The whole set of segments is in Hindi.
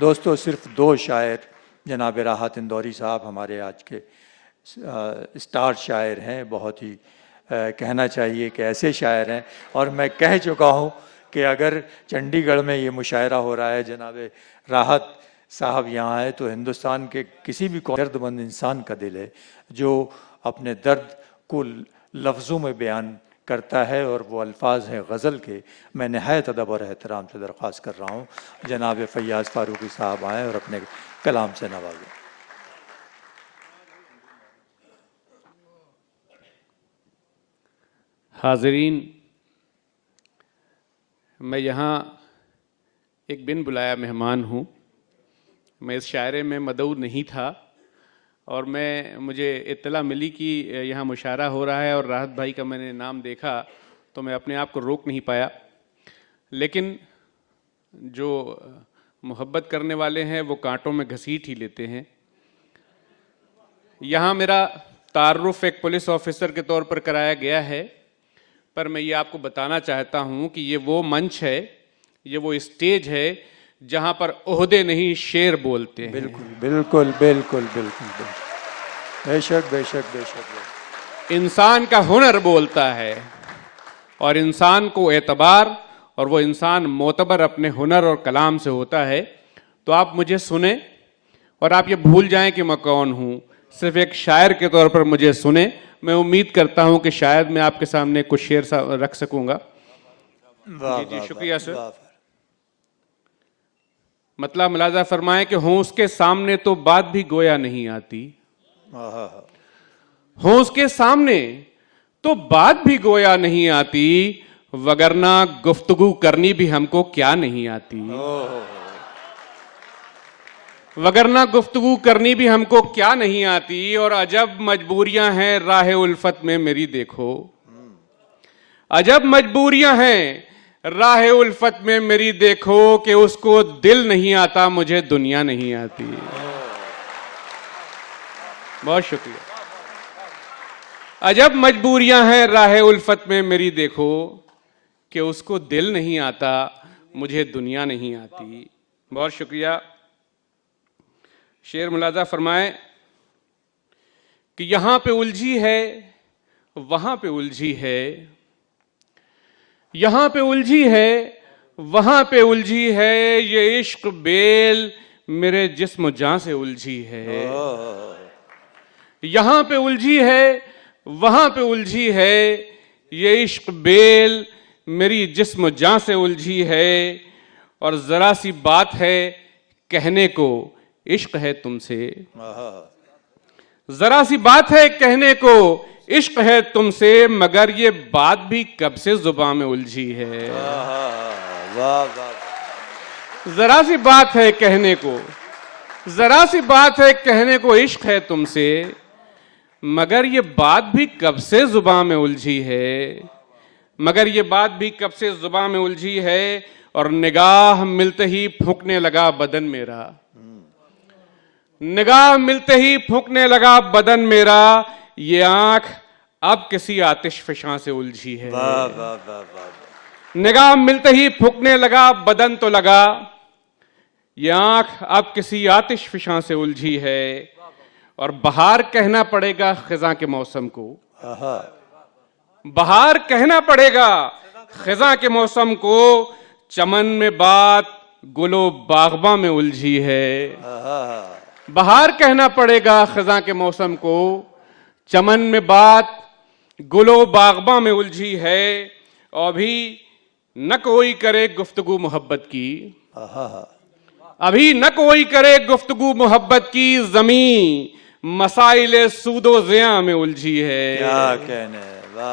दोस्तों, सिर्फ दो शायर जनाब राहत इंदौरी साहब हमारे आज के स्टार शायर हैं, बहुत ही कहना चाहिए कि ऐसे शायर हैं। और मैं कह चुका हूँ कि अगर चंडीगढ़ में ये मुशायरा हो रहा है, जनाब राहत साहब यहाँ आए, तो हिंदुस्तान के किसी भी दर्दमंद इंसान का दिल है जो अपने दर्द को लफ्ज़ों में बयान करता है, और वो अल्फाज हैं गज़ल के। मैं नहायत अदब और एहतराम से दरख्वास्त कर रहा हूँ जनाब फैयाज़ फारूकी साहब आएँ और अपने कलाम से नवाजें। हाज़रीन, मैं यहाँ एक बिन बुलाया मेहमान हूँ। मैं इस शायरे में मदऊ नहीं था और मुझे इत्तला मिली कि यहाँ मुशायरा हो रहा है और राहत भाई का मैंने नाम देखा तो मैं अपने आप को रोक नहीं पाया। लेकिन जो मोहब्बत करने वाले हैं वो कांटों में घसीट ही लेते हैं। यहाँ मेरा तारुफ एक पुलिस ऑफिसर के तौर पर कराया गया है, पर मैं ये आपको बताना चाहता हूँ कि ये वो मंच है, ये वो स्टेज है जहाँ पर ओहदे नहीं शेर बोलते हैं। बिल्कुल बिल्कुल बिल्कुल बिल्कुल बेशक बेशक बेशक। इंसान का हुनर बोलता है और इंसान को एतबार, और वो इंसान मोतबर अपने हुनर और कलाम से होता है। तो आप मुझे सुने और आप ये भूल जाएं कि मैं कौन हूँ, सिर्फ एक शायर के तौर पर मुझे सुने। मैं उम्मीद करता हूँ कि शायद मैं आपके सामने कुछ शेर रख सकूंगा। जी शुक्रिया सर। मतलब मुलाजा फरमाए कि हों उसके सामने तो बात भी गोया नहीं आती, हों उसके सामने तो बात भी गोया नहीं आती, वगरना गुफ्तगू करनी भी हमको क्या नहीं आती, वगरना गुफ्तगू करनी भी हमको क्या नहीं आती। और अजब मजबूरियां हैं राह उल्फत में मेरी देखो, अजब मजबूरियां हैं राह उल्फत में मेरी देखो, कि उसको दिल नहीं आता मुझे दुनिया नहीं आती। बहुत शुक्रिया। अजब मजबूरियां हैं राह उल्फत में मेरी देखो, कि उसको दिल नहीं आता मुझे दुनिया नहीं आती। बहुत शुक्रिया। शेर मुलाजा फरमाए कि यहां पे उलझी है वहां पे उलझी है, यहां पे उलझी है वहां पे उलझी है, ये इश्क बेल मेरे जिस्म जान से उलझी है। यहां पे उलझी है वहां पे उलझी है, ये इश्क बेल मेरी जिस्म जान से उलझी है। और जरा सी बात है कहने को इश्क है तुमसे, जरा सी बात है कहने को इश्क है तुमसे, मगर ये बात भी कब से जुबान में उलझी है। जरा सी बात है कहने को, जरा सी बात है कहने को इश्क है तुमसे, मगर ये बात भी कब से जुबान में उलझी है, मगर ये बात भी कब से जुबान में उलझी है। और निगाह मिलते ही फूंकने लगा बदन मेरा, निगाह मिलते ही फूंकने लगा बदन मेरा, ये आंख अब किसी आतिश फिशां से उलझी है। निगाह मिलते ही फूंकने लगा बदन तो लगा, ये आंख अब किसी आतिश फिशां से उलझी है। और बहार कहना पड़ेगा खिजा के मौसम को, बहार कहना पड़ेगा खिजा के मौसम को, चमन में बात गुलो बागबा में उलझी है। बहार कहना पड़ेगा खिजा के मौसम को, चमन में बात गुलो बागबा में उलझी है। और भी न कोई करे गुफ्तगू मोहब्बत की, अभी न कोई करे गुफ्तगू मोहब्बत की, जमी मसाइले सूदो ज़िया में उलझी है। क्या कहने,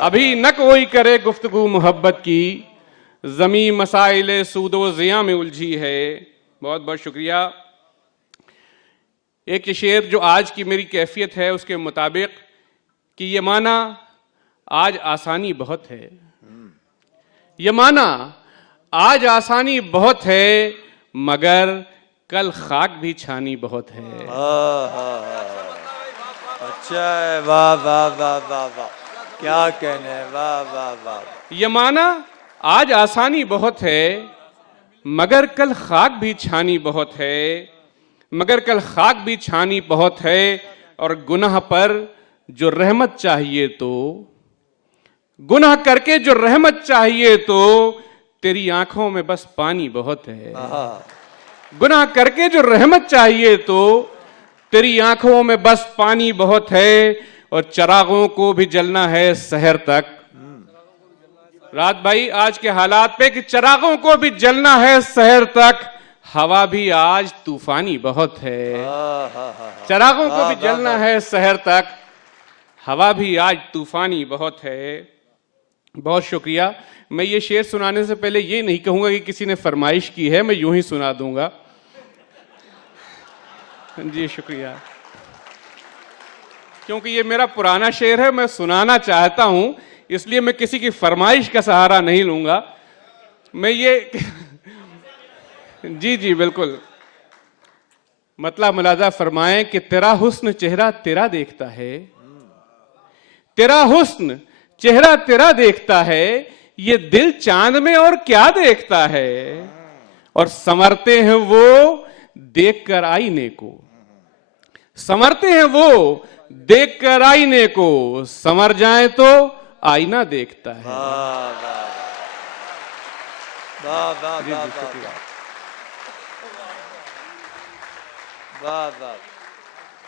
अभी न कोई करे गुफ्तगू मोहब्बत की, जमी मसाइले सूदो ज़िया में उलझी है। बहुत बहुत शुक्रिया। एक शेर जो आज की मेरी कैफियत है उसके मुताबिक कि ये माना आज आसानी बहुत है, ये माना आज आसानी बहुत है, मगर कल खाक भी छानी बहुत है। अच्छा है, वाह वाह वाह वाह वाह, क्या कहने, वाह वाह वाह। ये माना आज आसानी बहुत है, मगर कल खाक भी छानी बहुत है, मगर कल खाक भी छानी बहुत है, और गुनाह पर जो रहमत चाहिए तो, गुनाह करके जो रहमत चाहिए तो, तेरी आंखों में बस पानी बहुत है। गुनाह करके जो रहमत चाहिए तो, तेरी आंखों में बस पानी बहुत है, और चरागों को भी जलना है सहर तक। रात भाई आज के हालात पे कि चरागों को भी जलना है सहर तक, हवा भी आज तूफानी बहुत है। चरागों को भी जलना है सहर तक, हवा भी आज तूफानी बहुत है। बहुत शुक्रिया। मैं ये शेर सुनाने से पहले ये नहीं कहूंगा कि किसी ने फरमाइश की है, मैं यूं ही सुना दूंगा। जी शुक्रिया। क्योंकि ये मेरा पुराना शेर है, मैं सुनाना चाहता हूं, इसलिए मैं किसी की फरमाइश का सहारा नहीं लूंगा। मैं ये जी जी बिल्कुल। मतलब मुलाजा फरमाएं कि तेरा हुस्न चेहरा तेरा देखता है, तेरा हुस्न चेहरा तेरा देखता है, ये दिल चांद में और क्या देखता है। और संवरते हैं वो देखकर आईने को, संवरते हैं वो देखकर आईने को, संवर जाए तो आईना देखता है।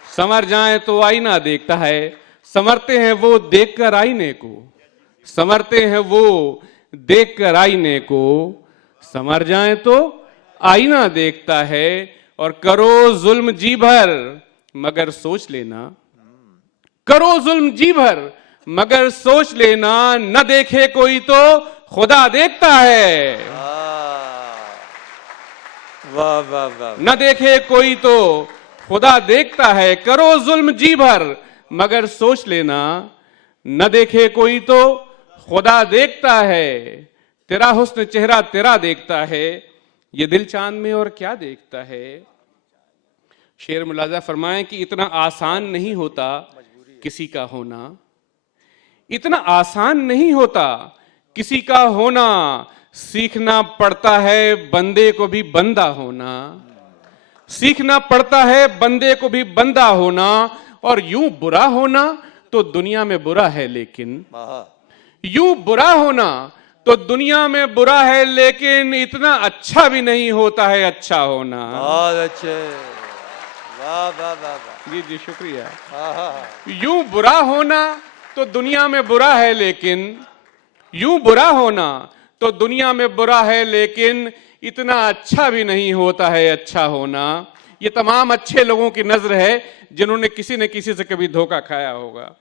संवर जाए तो आईना देखता है, संवरते हैं वो देखकर आईने को, संवरते हैं वो देखकर आईने को, संवर जाए तो आईना देखता है। और करो जुल्म जी भर मगर सोच लेना, करो जुल्म जी भर मगर सोच लेना, न देखे कोई तो खुदा देखता है। वाह वाह वाह। न देखे कोई तो खुदा देखता है। करो जुल्म जी भर मगर सोच लेना, न देखे कोई तो खुदा देखता है। तेरा हुस्न चेहरा तेरा देखता है, ये दिल चांद में और क्या देखता है। शेर मुलाजा फरमाएं कि इतना आसान नहीं होता किसी का होना, इतना आसान नहीं होता किसी का होना, सीखना पड़ता है बंदे को भी बंदा होना, सीखना पड़ता है बंदे को भी बंदा होना। और यूं बुरा होना तो दुनिया में बुरा है, लेकिन यूं बुरा होना तो दुनिया में बुरा है, लेकिन इतना अच्छा भी नहीं होता है अच्छा होना। बहुत अच्छे। वाह वाह वाह। जी जी शुक्रिया। यूं बुरा होना तो दुनिया में बुरा है, लेकिन यूं बुरा होना तो दुनिया में बुरा है, लेकिन इतना अच्छा भी नहीं होता है अच्छा होना। ये तमाम अच्छे लोगों की नजर है जिन्होंने किसी न किसी से कभी धोखा खाया होगा।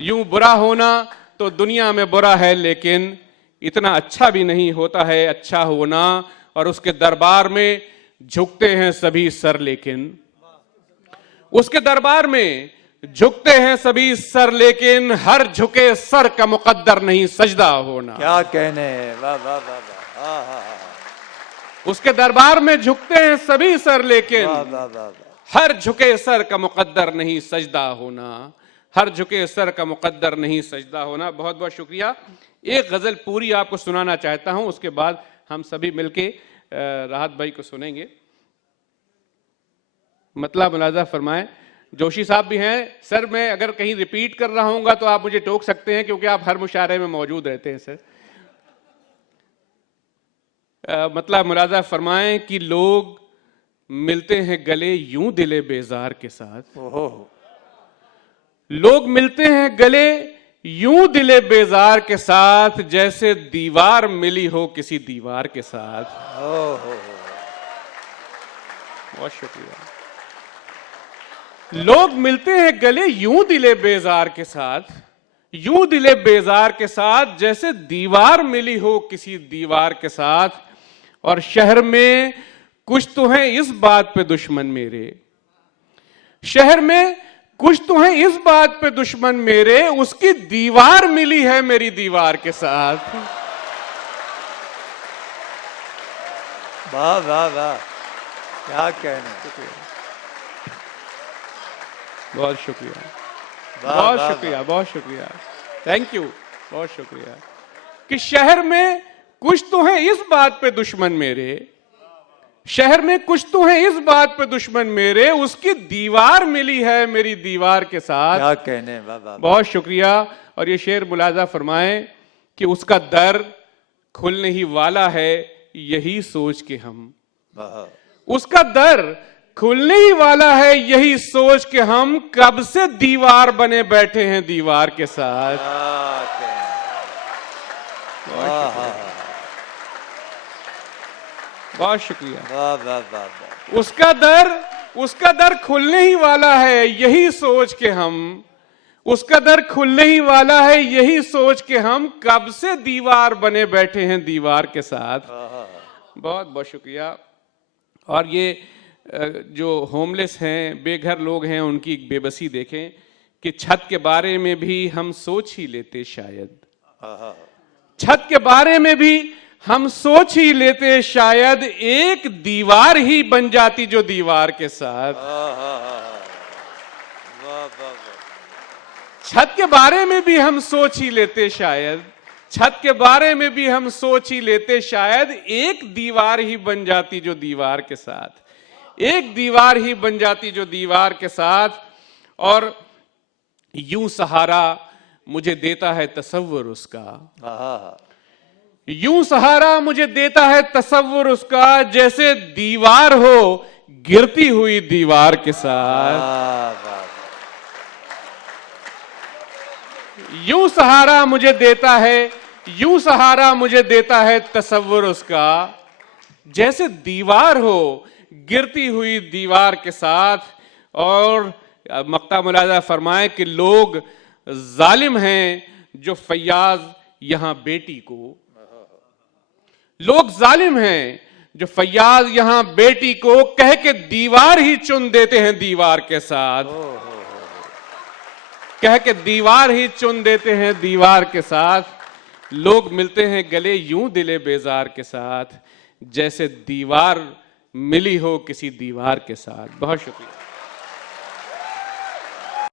यूं बुरा होना तो दुनिया में बुरा है, लेकिन इतना अच्छा भी नहीं होता है अच्छा होना। और उसके दरबार में झुकते हैं सभी सर, लेकिन उसके दरबार में झुकते हैं सभी सर, लेकिन हर झुके सर का मुकद्दर नहीं सजदा होना। क्या कहने। वाह वाह वाह वाह। उसके दरबार में झुकते हैं सभी सर, लेकिन वाह वाह वाह। हर झुके सर का मुकद्दर नहीं सजदा होना, हर झुके सर का मुकद्दर नहीं सजदा होना। बहुत बहुत शुक्रिया। एक गजल पूरी आपको सुनाना चाहता हूं, उसके बाद हम सभी मिलके राहत भाई को सुनेंगे। मतलब मुलाजा फरमाएं। जोशी साहब भी हैं। सर मैं अगर कहीं रिपीट कर रहा हूंगा तो आप मुझे टोक सकते हैं, क्योंकि आप हर मुशायरे में मौजूद रहते हैं सर। मतलब मुलाजा फरमाएं कि लोग मिलते हैं गले यूं दिले बेजार के साथ, लोग मिलते हैं गले यूं दिले बेजार के साथ, जैसे दीवार मिली हो किसी दीवार के साथ। बहुत शुक्रिया। लोग मिलते हैं गले यूं दिले बेजार के साथ, यूं दिले बेजार के साथ, जैसे दीवार मिली हो किसी दीवार के साथ। और शहर में कुछ तो हैं इस बात पे दुश्मन मेरे, शहर में कुछ तो हैं इस बात पे दुश्मन मेरे, उसकी दीवार मिली है मेरी दीवार के साथ। वाह वाह वाह। क्या कहना। बहुत शुक्रिया, बहुत शुक्रिया, बहुत शुक्रिया। Thank you. बहुत शुक्रिया। कि शहर में कुछ तो है इस बात पे दुश्मन मेरे, शहर में कुछ तो है इस बात पे दुश्मन मेरे, उसकी दीवार मिली है मेरी दीवार के साथ। क्या कहने, बाबा। बहुत शुक्रिया। और ये शेर मुलाजा फरमाएं कि उसका दर खुलने ही वाला है यही सोच के हम, उसका दर खुलने ही वाला है यही सोच के हम कब से दीवार बने बैठे हैं दीवार के साथ। बहुत शुक्रिया। उसका दर खुलने ही वाला है यही सोच के हम, उसका दर खुलने ही वाला है यही सोच के हम कब से दीवार बने बैठे हैं दीवार के साथ। बहुत बहुत शुक्रिया। और ये जो होमलेस हैं, बेघर लोग हैं, उनकी एक बेबसी देखें कि छत के बारे में भी हम सोच ही लेते, शायद छत के बारे में भी हम सोच ही लेते, शायद एक दीवार ही बन जाती जो दीवार के साथ। छत के बारे में भी हम सोच ही लेते, शायद छत के बारे में भी हम सोच ही लेते, शायद एक दीवार ही बन जाती जो दीवार के साथ, एक दीवार ही बन जाती जो दीवार के साथ। और यूं सहारा मुझे देता है तसव्वुर उसका, यूं सहारा मुझे देता है तसव्वुर उसका, जैसे दीवार हो गिरती हुई दीवार के साथ। यूं सहारा मुझे देता है, यूं सहारा मुझे देता है तसव्वुर उसका, जैसे दीवार हो गिरती हुई दीवार के साथ। और मक्ता मुलाजा फरमाए कि लोग जालिम हैं जो फैयाज यहां बेटी को, लोग जालिम हैं जो फैयाज यहां बेटी को कह के दीवार ही चुन देते हैं दीवार के साथ, कह के दीवार ही चुन देते हैं दीवार के साथ। लोग मिलते हैं गले यूं दिले बेजार के साथ, जैसे दीवार मिली हो किसी दीवार के साथ। बहुत शुक्रिया।